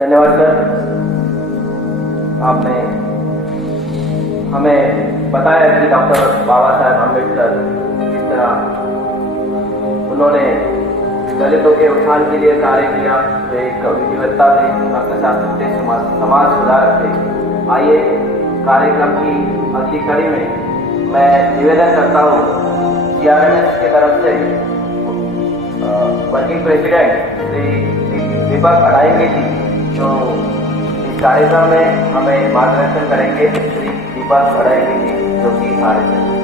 धन्यवाद सर। आपने हमें बताया कि डॉक्टर बाबा साहेब अम्बेडकर किस तरह उन्होंने दलितों के उत्थान के लिए कार्य किया। वे एक विधिवत्ता थे, अर्थशास्त्र थे, समाज सुधारक थे। आइए कार्यक्रम की अगली कड़ी में मैं निवेदन करता हूँ CRMS के तरफ से वर्किंग प्रेसिडेंट श्री दीपक अड़ाएंगे जी जो इस कार्यक्रम में हमें मार्गदर्शन करेंगे। श्री दीपक अड़ाएंगे जी जो कि RSS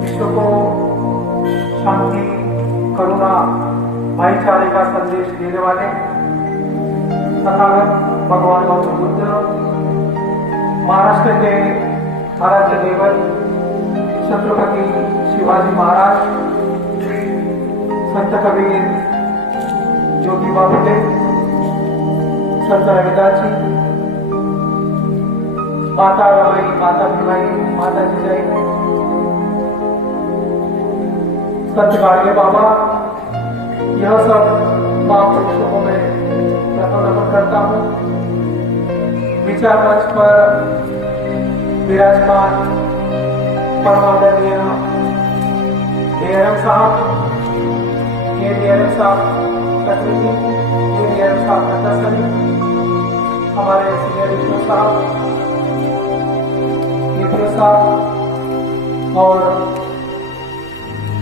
विश्व को शांति, करुणा, भाईचारे का संदेश देने वाले तथागत भगवान गौतम बुद्ध, महाराष्ट्र के आराध्य देवत छत्रपति शिवाजी महाराज, संत कबीर, ज्योतिबा फुले, संत रविदास जी, माता रमाई, माता भीमाई, माता जिजाई, संत गाड़गे बाबा, यह सब महापुरुषों को मैं नमन करता हूँ। विचार मंच पर विराजमान परमादरणीय DRM साहब, DRM साहब तकनीकी, DRM साहब नंदासनी, हमारे सीनियर DPO साहब, DPO साहब और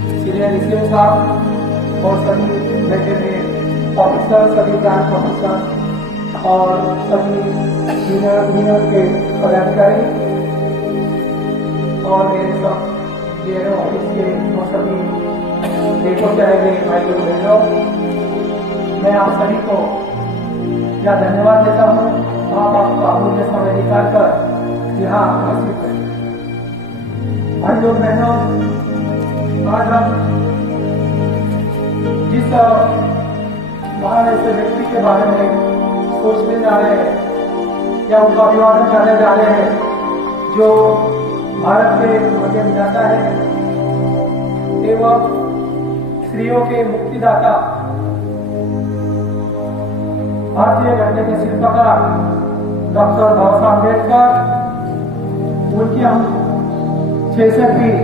सीनियर DCM साहब और सभी बैठे हुए ऑफिसर, सभी ब्रांच ऑफिसर और सभी जूनियर के पदाधिकारी और मेरे सब DRM ऑफिस के और सभी देखो चाहे गए भाई लोग बहनों, मैं आप सभी को यह धन्यवाद देता हूँ। आप आपका अमूल्य समय निकाल कर यहाँ उपस्थित हैं। भाई लोग बहनों, आज हम जिस महान ऐसे व्यक्ति के बारे में सोचने जा रहे हैं या उनका अभिवादन करने जा रहे हैं जो भारत के मध्य विधाता है एवं स्त्रियों के मुक्तिदाता, भारतीय गणतंत्र के शिल्पकार डॉक्टर बाबा साहब अम्बेडकर, उनकी हम 66वीं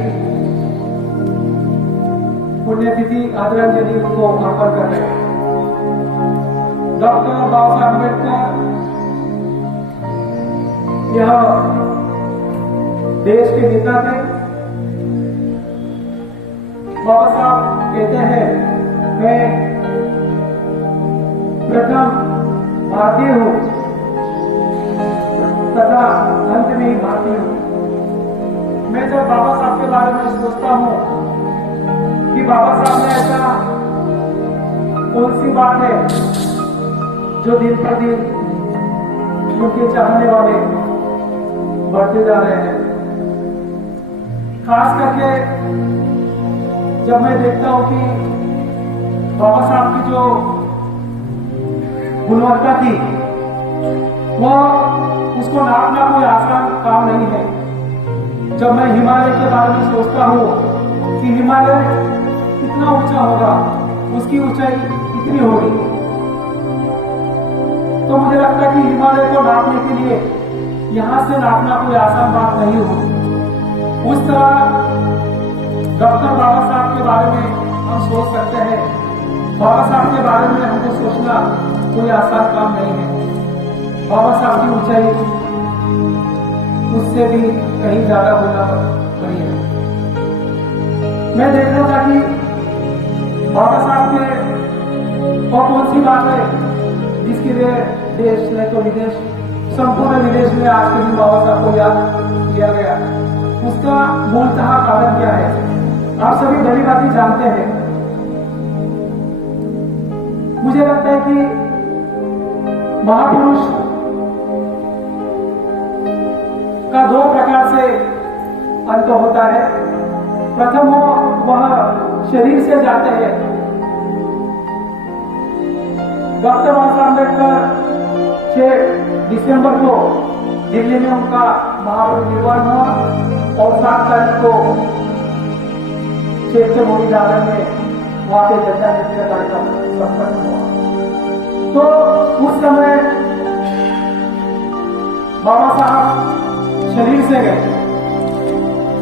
पुण्यतिथि आदरांजलि को अर्पण कर रहे हैं। डॉक्टर बाबा साहब अम्बेडकर यह देश के नेता थे। बाबा साहब कहते हैं मैं प्रथम भारतीय हूँ तथा अंत में भारतीय हूँ। मैं जब बाबा साहब के बारे में सोचता हूँ कि बाबा साहब ने ऐसा कौन सी बात है जो दिन प्रतिदिन उनके चाहने वाले बढ़ते जा रहे हैं। खास करके जब मैं देखता हूं कि बाबा साहब की जो गुणवत्ता थी वह उसको नापना कोई आसान काम नहीं है। जब मैं हिमालय के बारे में सोचता हूँ कि हिमालय कितना ऊंचा होगा, उसकी ऊंचाई कितनी होगी, तो मुझे लगता है कि हिमालय को नापने के लिए यहां से नापना कोई आसान बात नहीं होगी। उस तरह डॉक्टर बाबा साहब के बारे में हम सोच सकते हैं। बाबा साहब के बारे में हमको सोचना कोई आसान काम नहीं है। बाबा साहब की ऊंचाई उससे भी कहीं ज्यादा होना पड़ी है। मैं देख रहा था कि बाबा साहब के और कौन सी बात है जिसके लिए देश नहीं तो विदेश, संपूर्ण विदेश में आज के दिन बाबा साहब को याद किया गया। उसका मूलतः कारण क्या है आप सभी भली भांति जानते हैं। मुझे लगता है कि महापुरुष का दो प्रकार से अंत होता है। प्रथम वह शरीर से जाते हैं। डॉक्टर बाबा अम्बेडकर 6 दिसंबर को दिल्ली में उनका महापरिनिर्वाण हुआ और 7 तारीख को चैत्य मोदी गार्डन में वहां पे जनता नृत्य कार्यक्रम संपन्न हुआ। तो उस समय बाबा साहब शरीर से गए,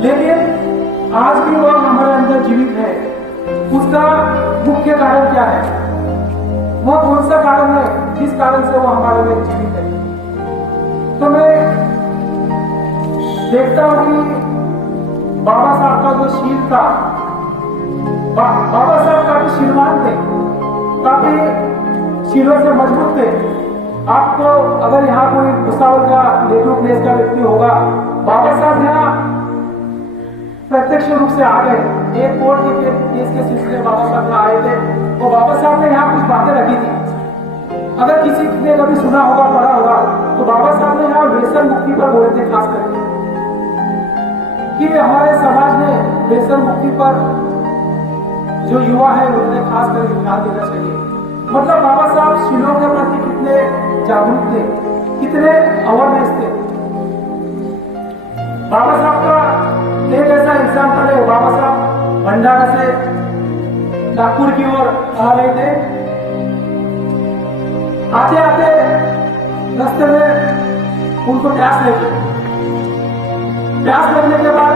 लेकिन आज भी वह हमारे अंदर जीवित है। उसका मुख्य कारण क्या है? वह कौन सा कारण है जिस कारण से वो हमारे में जीवित है? तो मैं देखता हूं कि बाबा साहब का जो शील था, बाबा साहब काफी शीलवान थे, काफी शीलों से मजबूत थे। आपको अगर यहाँ कोई भुसावल का नेहरू प्लेस का व्यक्ति होगा, बाबा साहब यहाँ प्रत्यक्ष रूप से आ गए। एक कोर्ट के केस के सिलसिले बाबा साहब यहाँ आए थे, और बाबा साहब ने यहाँ कुछ बातें रखी थी। अगर किसी ने कभी सुना होगा, पढ़ा होगा, तो बाबा साहब ने यहाँ व्यसन मुक्ति पर बोले थे, खास करके कि हमारे समाज में व्यसन मुक्ति पर जो युवा है उन्हें खास करके ध्यान देना चाहिए। मतलब बाबा साहब शीलों के प्रति कितने जागरूक थे, कितने अवेयरनेस थे। बाबा साहब का एक ऐसा एग्जाम्पल है, बाबा साहब भंडारा से नागपुर की ओर आ रहे थे। आते आते रास्ते में उनको प्यास लगी। प्यास लगने के बाद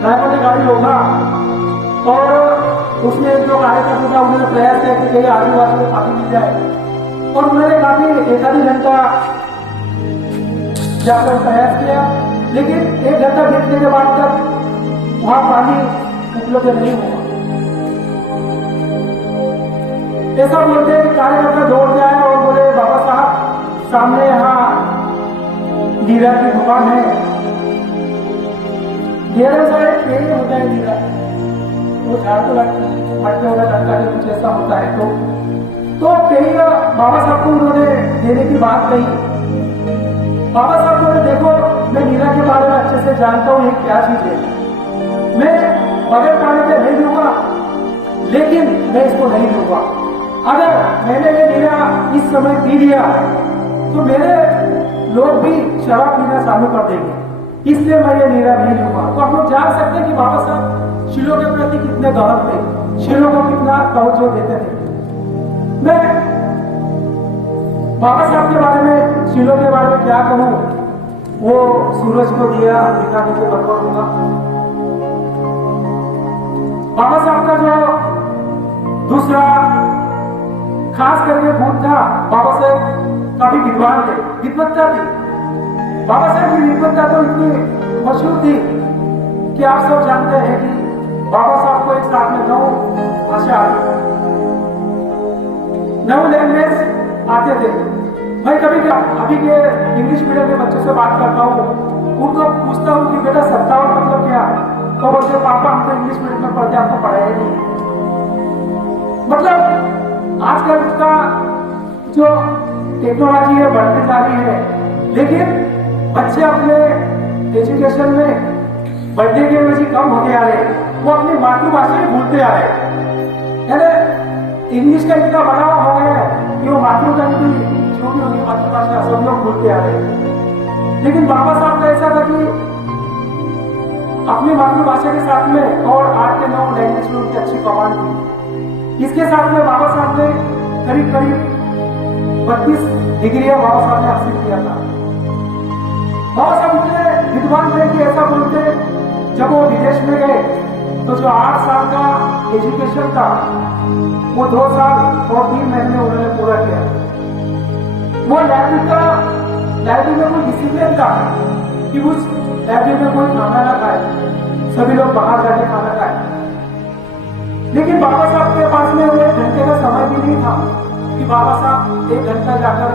ड्राइवर ने गाड़ी रोका और उसने जो कार्यकर्ता था उन्होंने प्रयास किया कि कहीं आदिवासी को पानी मिल जाए, और उन्होंने काफी एक आधी घंटा जाकर प्रयास किया, लेकिन 1 घंटा बीतने के बाद तक वहां पानी उपलब्ध नहीं हुआ। ऐसा बोलते हैं कि कार्यकर्ता दौड़ के आए और बोले, बाबा साहब सामने यहाँ नीरा की दुकान है। नीरा सारे पेड़ होता है, नीरा वो झाड़ तो मटके वाला लड़का है, कुछ ऐसा होता है। तो कई बाबा साहब को उन्होंने देने की बात कही। बाबा साहब बोले, देखो मैं नीरा के बारे में अच्छे से जानता हूँ, ये क्या चीज है। मैं बगैर पानी के नहीं लूंगा, लेकिन मैं इसको नहीं लूंगा। अगर मैंने ये नीरा इस समय पी लिया तो मेरे लोग भी शराब पीना चालू कर देंगे, इसलिए मैं ये नीरा नहीं लूंगा। तो हम लोग जान सकते हैं कि बाबा साहब शीलों के प्रति कितने गहन थे, शीलों को कितना तवज्जो देते थे। मैं बाबा साहब के बारे में, शीलों के बारे में क्या कहूं, वो सूरज को दिया दिखाने के बराबर होगा। बाबा साहब का जो दूसरा खास करके गुण था, बाबा साहब काफी विद्वान थे, विद्वत्ता थी। बाबा साहब की विद्वत्ता तो इतनी मशहूर थी कि आप सब जानते हैं कि बाबा साहब को एक साथ में 9 भाषा आती थी, 9 लैंग्वेज आते थे। मैं कभी अभी के इंग्लिश मीडियम के बच्चों से बात करता हूँ, उनको पूछता हूँ कि बेटा 57 मतलब क्या, तो बोलते पापा हम तो इंग्लिश मीडियम में पढ़ते, आपको पढ़ाया नहीं। मतलब आजकल का जो टेक्नोलॉजी है बढ़ती जा रही है, लेकिन बच्चे अपने एजुकेशन में बढ़ने की वजह कम होते आ रहे, वो अपनी मातृभाषा ही भूलते आ रहे। यानी इंग्लिश का इतना बढ़ावा हो गया है कि वो मातृभाषा भी छोटी होगी, मातृभाषा सब लोग भूलते आ रहे। लेकिन बाबा साहब का ऐसा था कि अपनी मातृभाषा के साथ में और 8 के 9 लैंग्वेज में उनकी अच्छी कमांड थी। इसके साथ में बाबा साहब ने करीब 32 डिग्रियां बाबा साहब ने हासिल किया था। बाबा साहब इतने विद्वान थे कि ऐसा बोलते, जब वो विदेश में गए तो जो 8 साल का एजुकेशन था वो 2 साल और 3 महीने उन्होंने पूरा किया। वो लाइब्रेरी में कोई डिसिप्लिन था कि उस लाइब्रेरी में कोई खाना ना खाए, सभी लोग बाहर जाके खाना खाए। लेकिन बाबा साहब के पास में वो 1 घंटे का समय भी नहीं था कि बाबा साहब 1 घंटा जाकर